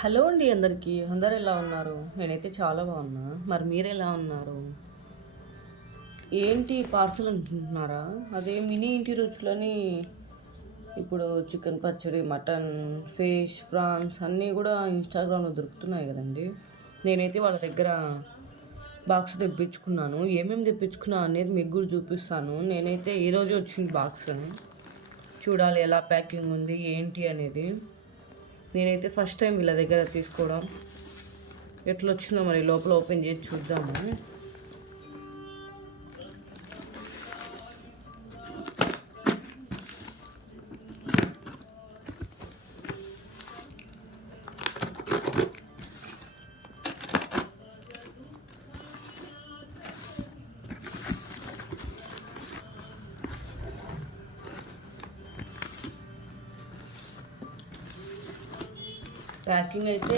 Hello అండి అందరికీ. అందరు ఎలా ఉన్నారు? నేనైతే చాలా బాగున్నా. మరి మీరెలా ఉన్నారు? ఏంటి పార్సల్ అనుకుంటున్నారా? అదే మినీ ఇంటి రుచులని ఇప్పుడు చికెన్ పచ్చడి, మటన్, ఫిష్, ప్రాన్స్ అన్నీ కూడా ఇన్‌స్టాగ్రామ్‌లో దొరుకుతున్నాయి కదండీ! నేనైతే వాళ్ళ దగ్గర బాక్స్ తెప్పించుకున్నాను. ఏమేమి తెప్పించుకున్నా అనేది మీకు కూడా చూపిస్తాను. నేనైతే ఈరోజే వచ్చింది బాక్స్. చూడాలి ఎలా ప్యాకింగ్ ఉంది, ఏంటి అనేది. నేనైతే ఫస్ట్ టైం వీళ్ళ దగ్గర తీసుకోవడం. ఎట్లొచ్చిందో మరి లోపల ఓపెన్ చేసి చూద్దాము. ప్యాకింగ్ అయితే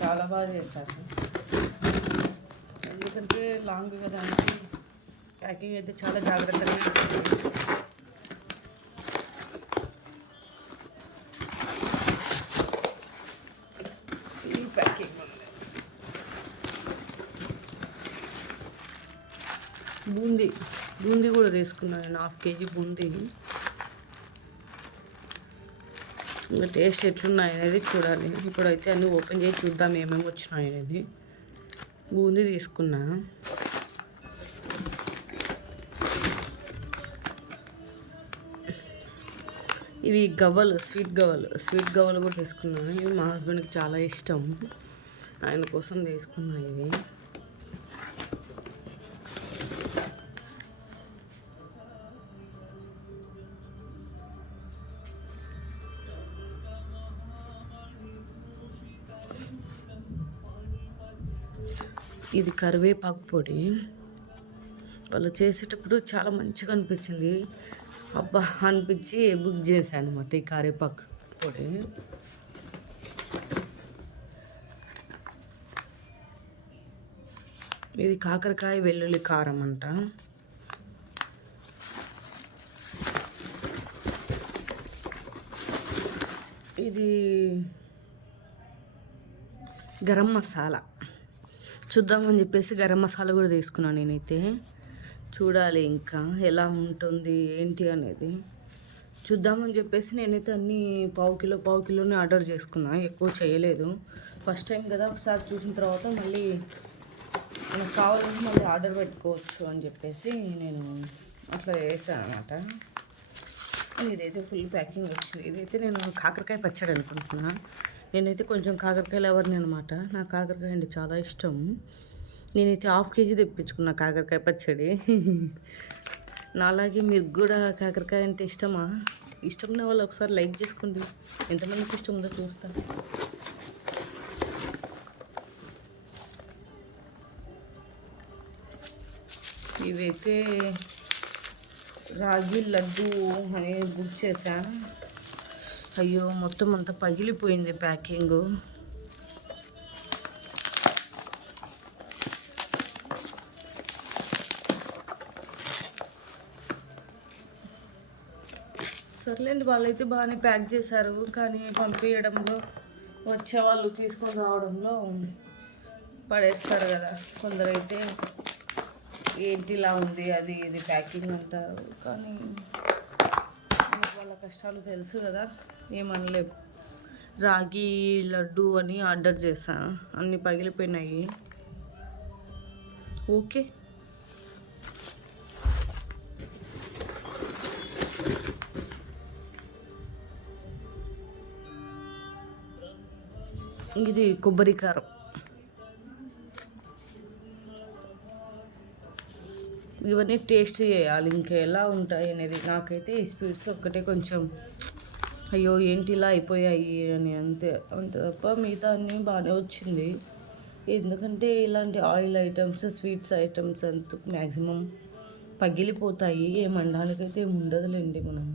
చాలా బాగా చేశారు. ఎందుకంటే లాంగ్ కదా అని ప్యాకింగ్ అయితే చాలా జాగ్రత్తగా ఉంటుంది. ఈ ప్యాకింగ్ బూందీ బూందీ కూడా తీసుకున్నాను నేను, 1/2 kg బూందీ. ఇంకా టేస్ట్ ఎట్లున్నాయి అనేది చూడాలి. ఇప్పుడైతే అన్నీ ఓపెన్ చేసి చూద్దాం ఏమేమి వచ్చినాయి అనేది. బూందీ తీసుకున్నా. ఇవి గవ్వలు, స్వీట్ గవ్వలు కూడా తీసుకున్నాను. ఇవి మా హస్బెండ్కి చాలా ఇష్టం, ఆయన కోసం తీసుకున్నా ఇవి. ఇది కరివేపాకు పొడి. వాళ్ళు చేసేటప్పుడు చాలా మంచిగా అనిపించింది. అబ్బా అనిపించి బుక్ చేశాను అనమాట ఈ కరివేపాకు పొడి. ఇది కాకరకాయ వెల్లుల్లి కారం అంట. ఇది గరం మసాలా. చూద్దామని చెప్పేసి గరం మసాలా కూడా తీసుకున్నాను నేనైతే. చూడాలి ఇంకా ఎలా ఉంటుంది ఏంటి అనేది. చూద్దామని చెప్పేసి నేనైతే అన్నీ పావు కిలోనే ఆర్డర్ చేసుకున్నా, ఎక్కువ చేయలేదు. ఫస్ట్ టైం కదా, ఒకసారి చూసిన తర్వాత మళ్ళీ మనకు కావాలంటే మళ్ళీ ఆర్డర్ పెట్టుకోవచ్చు అని చెప్పేసి నేను అట్లా చేశాను అనమాట. ఇదైతే ఫుల్ ప్యాకింగ్ వచ్చింది. ఇదైతే నేను కాకరకాయ పచ్చడి అనుకుంటున్నాను. నేనైతే కొంచెం కాకరకాయ లవర్ని అనమాట. నాకు కాకరకాయ అంటే చాలా ఇష్టం. నేనైతే 1/2 kg తెప్పించుకున్నా కాకరకాయ పచ్చడి. నాలాగే మీకు కూడా కాకరకాయ అంటే ఇష్టమా? ఇష్టం ఉన్న వాళ్ళు ఒకసారి లైక్ చేసుకోండి. ఎంతమందికి ఇష్టం ఉందో చూస్తాను. ఇవైతే రాగి లడ్డు అనేది బుక్ చేశాను. అయ్యో మొత్తం అంతా పగిలిపోయింది ప్యాకింగ్. సర్లేండి, వాళ్ళైతే బాగానే ప్యాక్ చేశారు. కానీ పంపించడంలో, వచ్చే వాళ్ళు తీసుకొని రావడంలో పడేస్తారు కదా కొందరైతే. ఏంటి ఇలా ఉంది, అది ఇది ప్యాకింగ్ అంటారు. కానీ వాళ్ళ కష్టాలు తెలుసు కదా, ఏమనలేవు. రాగి లడ్డు అని ఆర్డర్ చేశాను, అన్నీ పగిలిపోయినాయి. ఓకే. ఇది కొబ్బరి కారం. ఇవన్నీ టేస్ట్ చేయాలి ఇంకా ఎలా ఉంటాయి అనేది. నాకైతే ఈ స్వీట్స్ ఒక్కటే కొంచెం అయ్యో ఏంటి ఇలా అయిపోయాయి అని, అంతే తప్ప మిగతా అన్నీ బాగానే వచ్చింది. ఎందుకంటే ఇలాంటి ఆయిల్ ఐటమ్స్, స్వీట్స్ ఐటమ్స్ అంత మ్యాక్సిమం పగిలిపోతాయి. ఏమనడానికైతే ఏమి ఉండదులేండి. మనం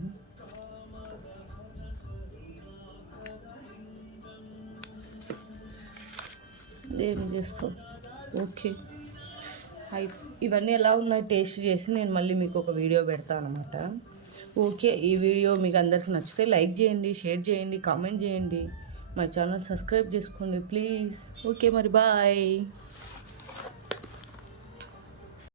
ఏం చేస్తాం. ఓకే, ఇవన్నీ ఎలా ఉన్నాయి టేస్ట్ చేసి నేను మళ్ళీ మీకు ఒక వీడియో పెడతాను అనమాట. ఓకే, ఈ వీడియో మీకు అందరికీ నచ్చితే లైక్ చేయండి, షేర్ చేయండి, కామెంట్ చేయండి. మా ఛానల్ సబ్స్క్రైబ్ చేసుకోండి ప్లీజ్. ఓకే మరి బాయ్.